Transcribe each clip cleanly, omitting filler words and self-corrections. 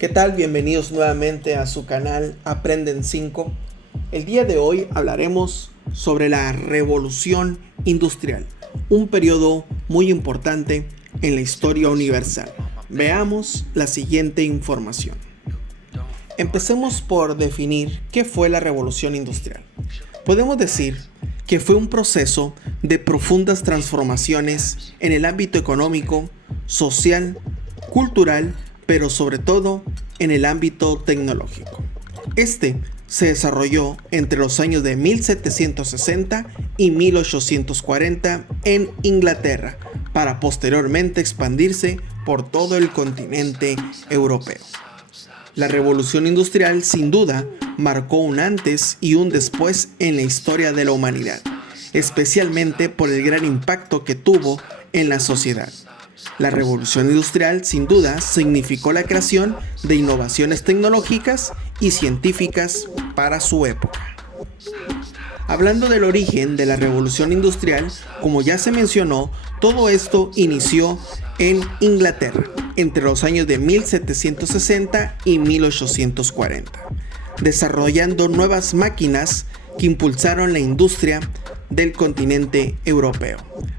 ¿Qué tal? Bienvenidos nuevamente a su canal Aprenden 5. El día de hoy hablaremos sobre la Revolución Industrial, un periodo muy importante en la historia universal. Veamos la siguiente información. Empecemos por definir qué fue la Revolución Industrial. Podemos decir que fue un proceso de profundas transformaciones en el ámbito económico, social, cultural, pero sobre todo en el ámbito tecnológico. Este se desarrolló entre los años de 1760 y 1840 en Inglaterra, para posteriormente expandirse por todo el continente europeo. La Revolución Industrial sin duda marcó un antes y un después en la historia de la humanidad, especialmente por el gran impacto que tuvo en la sociedad. La Revolución Industrial sin duda significó la creación de innovaciones tecnológicas y científicas para su época. Hablando del origen de la Revolución Industrial, como ya se mencionó, todo esto inició en Inglaterra entre los años de 1760 y 1840, desarrollando nuevas máquinas que impulsaron la industria del continente europeo,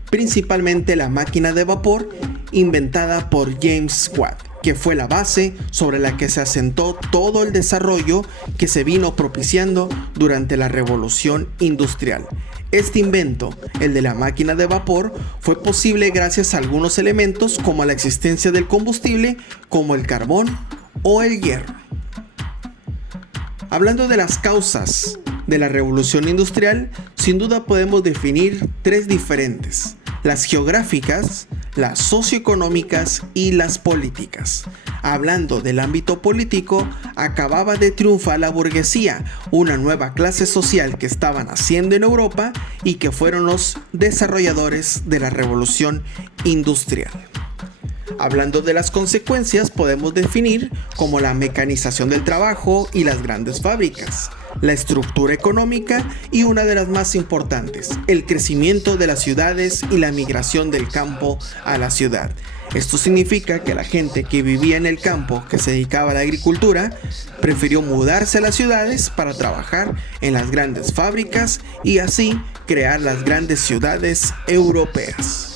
principalmente la máquina de vapor inventada por James Watt, que fue la base sobre la que se asentó todo el desarrollo que se vino propiciando durante la Revolución Industrial. Este invento, el de la máquina de vapor, fue posible gracias a algunos elementos como la existencia del combustible, como el carbón o el hierro. Hablando de las causas de la Revolución Industrial, sin duda podemos definir tres diferentes: las geográficas, las socioeconómicas y las políticas. Hablando del ámbito político, acababa de triunfar la burguesía, una nueva clase social que estaba naciendo en Europa y que fueron los desarrolladores de la Revolución Industrial. Hablando de las consecuencias, podemos definir como la mecanización del trabajo y las grandes fábricas, la estructura económica y una de las más importantes, el crecimiento de las ciudades y la migración del campo a la ciudad. Esto significa que la gente que vivía en el campo, que se dedicaba a la agricultura, prefirió mudarse a las ciudades para trabajar en las grandes fábricas y así crear las grandes ciudades europeas.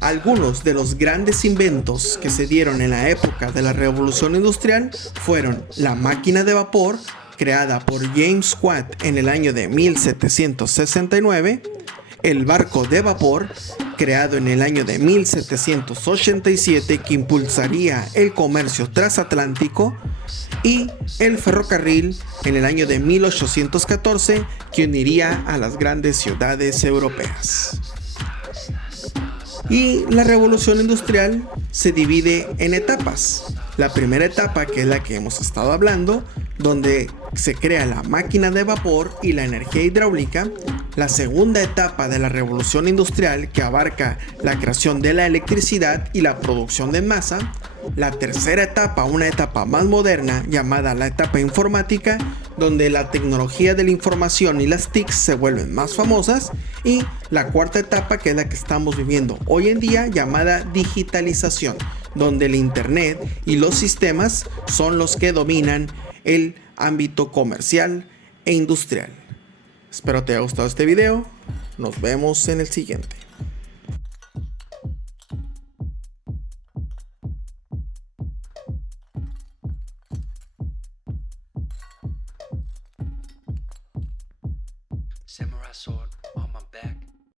Algunos de los grandes inventos que se dieron en la época de la Revolución Industrial fueron la máquina de vapor, creada por James Watt en el año de 1769, el barco de vapor, creado en el año de 1787, que impulsaría el comercio transatlántico, y el ferrocarril en el año de 1814, que uniría a las grandes ciudades europeas. Y la Revolución Industrial se divide en etapas. La primera etapa, que es la que hemos estado hablando, donde se crea la máquina de vapor y la energía hidráulica. La segunda etapa de la Revolución Industrial, que abarca la creación de la electricidad y la producción de masa. La tercera etapa, una etapa más moderna, llamada la etapa informática, donde la tecnología de la información y las TICs se vuelven más famosas. Y la cuarta etapa, que es la que estamos viviendo hoy en día, llamada digitalización, donde el internet y los sistemas son los que dominan el ámbito comercial e industrial. Espero te haya gustado este video. Nos vemos en el siguiente. Samurai sword.